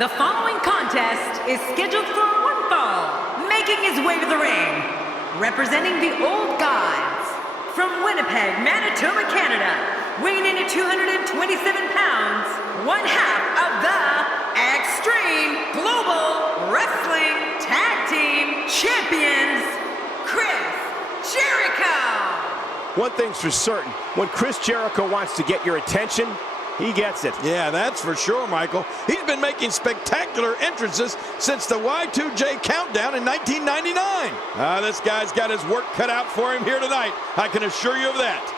The following contest is scheduled for one fall. Making his way to the ring, representing the Old Gods, from Winnipeg, Manitoba, Canada, weighing in at 227 pounds, one half of the Extreme Global Wrestling Tag Team Champions, Chris Jericho. One thing's for certain, when Chris Jericho wants to get your attention, he gets it. Yeah, that's for sure, Michael. He's been making spectacular entrances since the Y2J countdown in 1999. This guy's got his work cut out for him here tonight. I can assure you of that.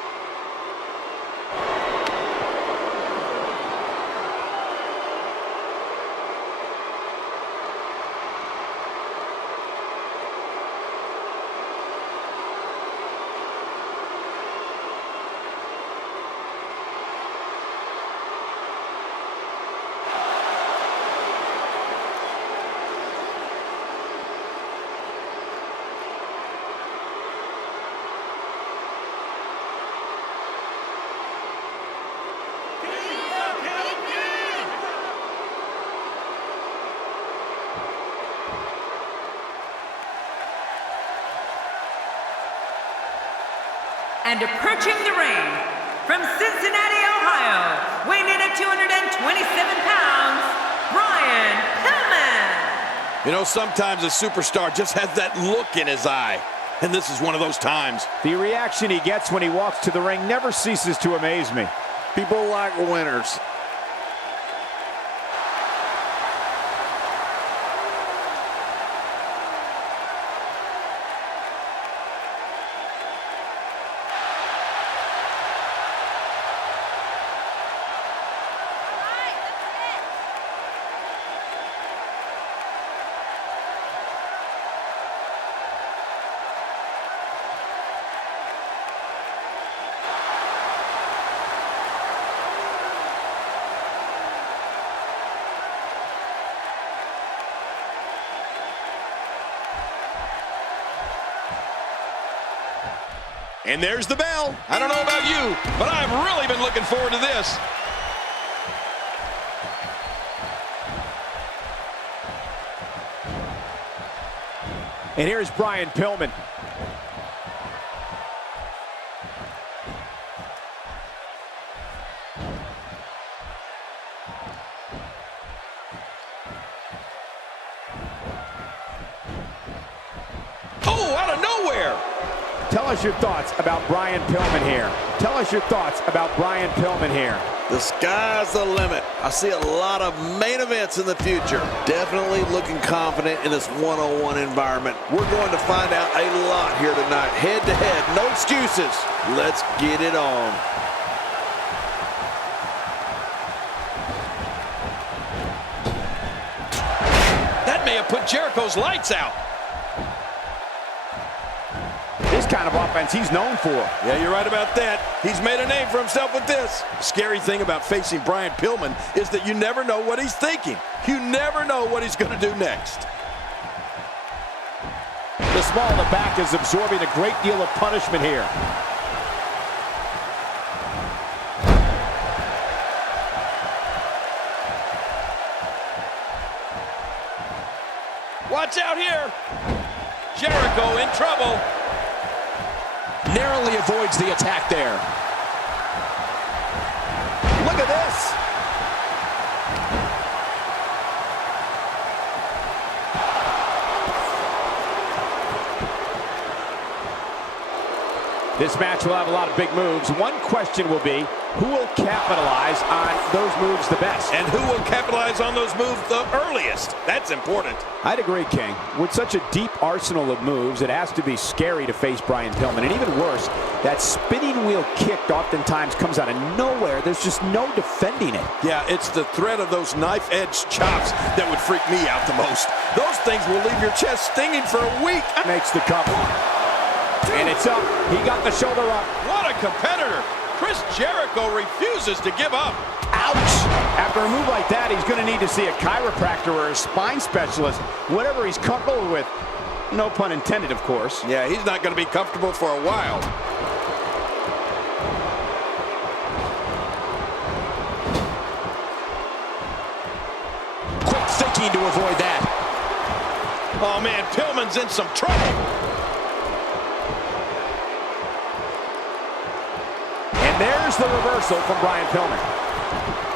And approaching the ring, from Cincinnati, Ohio, weighing in at 227 pounds, Brian Pillman. You know, sometimes a superstar just has that look in his eye, and this is one of those times. The reaction he gets when he walks to the ring never ceases to amaze me. People like winners. And there's the bell. I don't know about you, but I've really been looking forward to this. And here's Brian Pillman. Oh, out of nowhere. Tell us your thoughts about Brian Pillman here. Tell us your thoughts about Brian Pillman here. The sky's the limit. I see a lot of main events in the future. Definitely looking confident in this one-on-one environment. We're going to find out a lot here tonight. Head to head, no excuses. Let's get it on. That may have put Jericho's lights out. This kind of offense he's known for. Yeah, you're right about that. He's made a name for himself with this. Scary thing about facing Brian Pillman is that you never know what he's thinking. You never know what he's going to do next. The small in the back is absorbing a great deal of punishment here. Watch out here. Jericho in trouble. Narrowly avoids the attack there. Look at this. This match will have a lot of big moves. One question will be, who will capitalize on those moves the best? And who will capitalize on those moves the earliest? That's important. I'd agree, King. With such a deep arsenal of moves, it has to be scary to face Brian Pillman. And even worse, that spinning wheel kick oftentimes comes out of nowhere. There's just no defending it. Yeah, it's the threat of those knife-edge chops that would freak me out the most. Those things will leave your chest stinging for a week. Makes the cover. And it's up. He got the shoulder up. What a competitor. Chris Jericho refuses to give up. Ouch! After a move like that, he's going to need to see a chiropractor or a spine specialist, whatever he's comfortable with. No pun intended, of course. Yeah, he's not going to be comfortable for a while. thinking to avoid that. Oh, man, Pillman's in some trouble. And there's the reversal from Brian Pillman.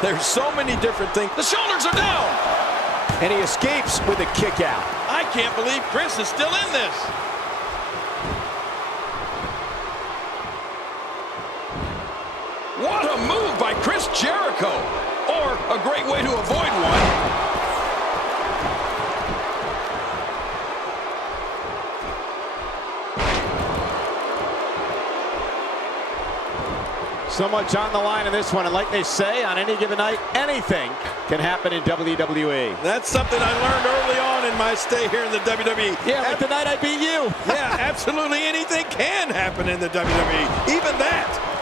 There's so many different things. The shoulders are down. And he escapes with a kick out. I can't believe Chris is still in this. What a move by Chris Jericho. Or a great way to avoid one. So much on the line in this one, and like they say, on any given night, anything can happen in WWE. That's something I learned early on in my stay here in the WWE. Yeah, like the night I beat you. Yeah, absolutely anything can happen in the WWE, even that.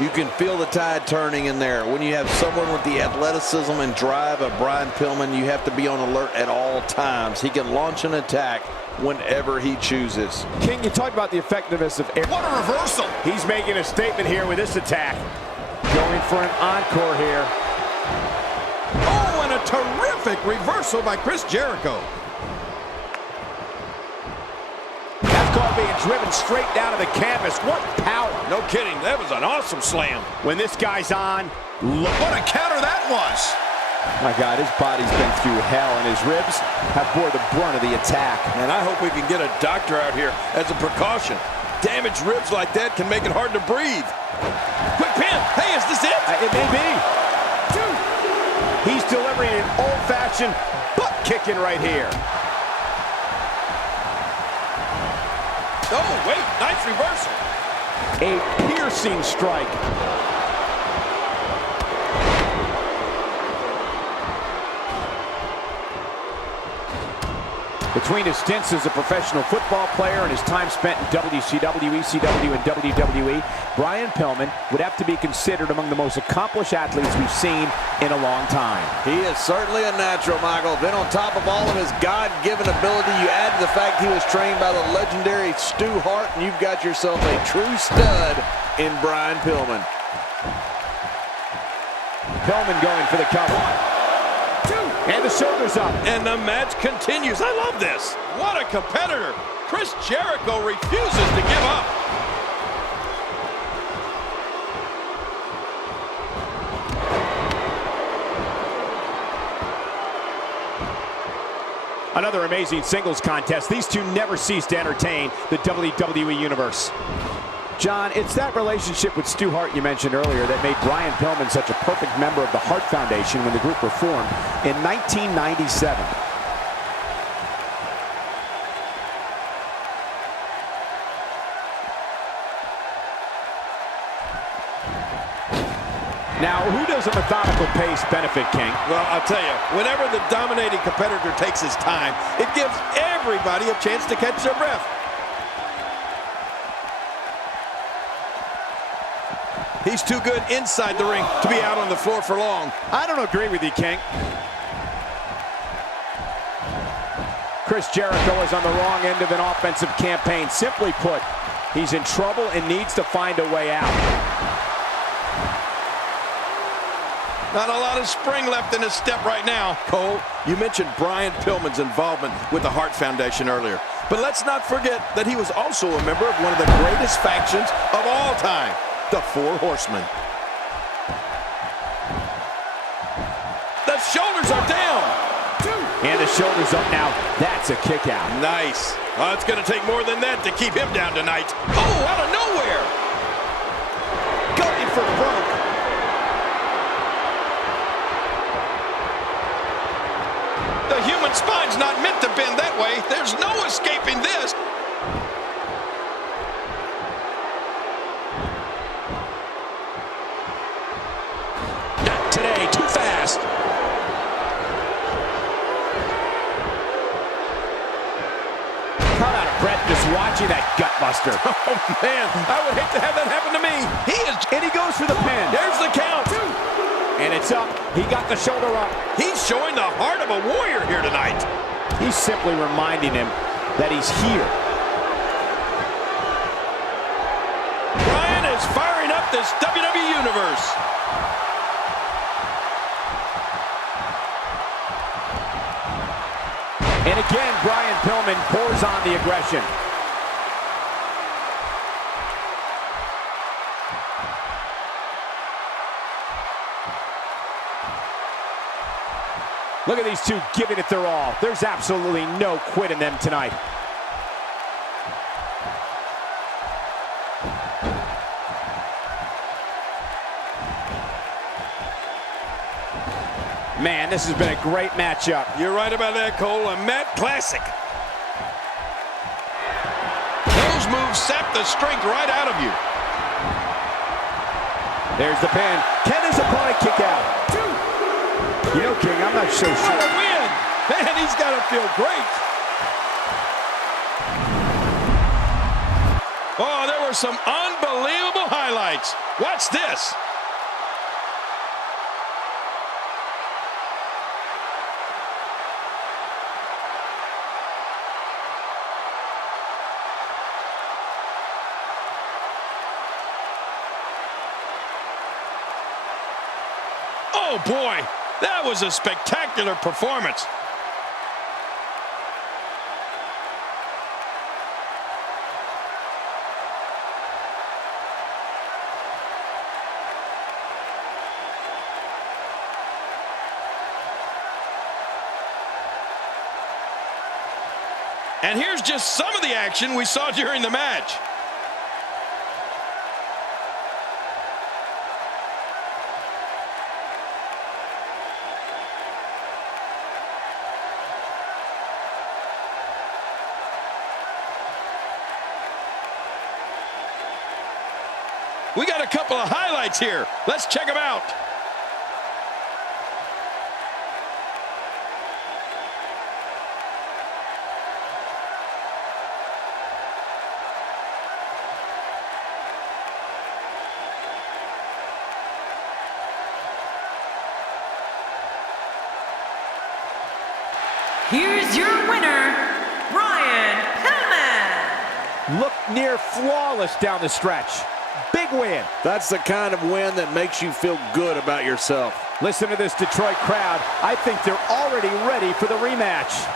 You can feel the tide turning in there. When you have someone with the athleticism and drive of Brian Pillman, you have to be on alert at all times. He can launch an attack whenever he chooses. King, you talked about the effectiveness of air. What a reversal. He's making a statement here with this attack. Going for an encore here. Oh, and a terrific reversal by Chris Jericho. That's called being driven straight down to the canvas. What power. No kidding, that was an awesome slam. When this guy's on, look. What a counter that was. My God, his body's been through hell, and his ribs have bore the brunt of the attack. And I hope we can get a doctor out here as a precaution. Damaged ribs like that can make it hard to breathe. Quick pin. Hey, is this it? It may be. He's delivering an old-fashioned butt kicking right here. Oh, wait, nice reversal. A piercing strike. Between his stints as a professional football player and his time spent in WCW, ECW, and WWE, Brian Pillman would have to be considered among the most accomplished athletes we've seen in a long time. He is certainly a natural, Michael. Then on top of all of his God-given ability, you add to the fact he was trained by the legendary Stu Hart, and you've got yourself a true stud in Brian Pillman. Pillman going for the cover. And the shoulders up. And the match continues. I love this. What a competitor. Chris Jericho refuses to give up. Another amazing singles contest. These two never cease to entertain the WWE Universe. John, it's that relationship with Stu Hart you mentioned earlier that made Brian Pillman such a perfect member of the Hart Foundation when the group were formed in 1997. Now, who does a methodical pace benefit, King? Well, I'll tell you, whenever the dominating competitor takes his time, it gives everybody a chance to catch their breath. He's too good inside the ring to be out on the floor for long. I don't agree with you, King. Chris Jericho is on the wrong end of an offensive campaign. Simply put, he's in trouble and needs to find a way out. Not a lot of spring left in his step right now. Cole, you mentioned Brian Pillman's involvement with the Hart Foundation earlier. But let's not forget that he was also a member of one of the greatest factions of all time. The Four Horsemen. The shoulders are down. And the shoulders up now. That's a kick out. Nice. It's going to take more than that to keep him down tonight. Oh, out of nowhere. Going for broke. The human spine's not meant to bend that way. There's no escaping this. Today, too fast. Caught out of breath just watching that gut buster. Oh, man, I would hate to have that happen to me. And he goes for the pin. There's the count. And it's up. He got the shoulder up. He's showing the heart of a warrior here tonight. He's simply reminding him that he's here. Brian is firing up this WWE Universe. And again, Brian Pillman pours on the aggression. Look at these two giving it their all. There's absolutely no quit in them tonight. Man, this has been a great matchup. You're right about that, Cole. A Matt classic. Those moves sap the strength right out of you. There's the pin. Can his opponent kick out? You know, King, I'm not so sure. What a win! Man, he's got to feel great. Oh, there were some unbelievable highlights. Watch this. Oh, boy, that was a spectacular performance. And here's just some of the action we saw during the match. We got a couple of highlights here. Let's check them out. Here's your winner, Brian Pillman. Look near flawless down the stretch. Big win. That's the kind of win that makes you feel good about yourself. Listen to this Detroit crowd. I think they're already ready for the rematch.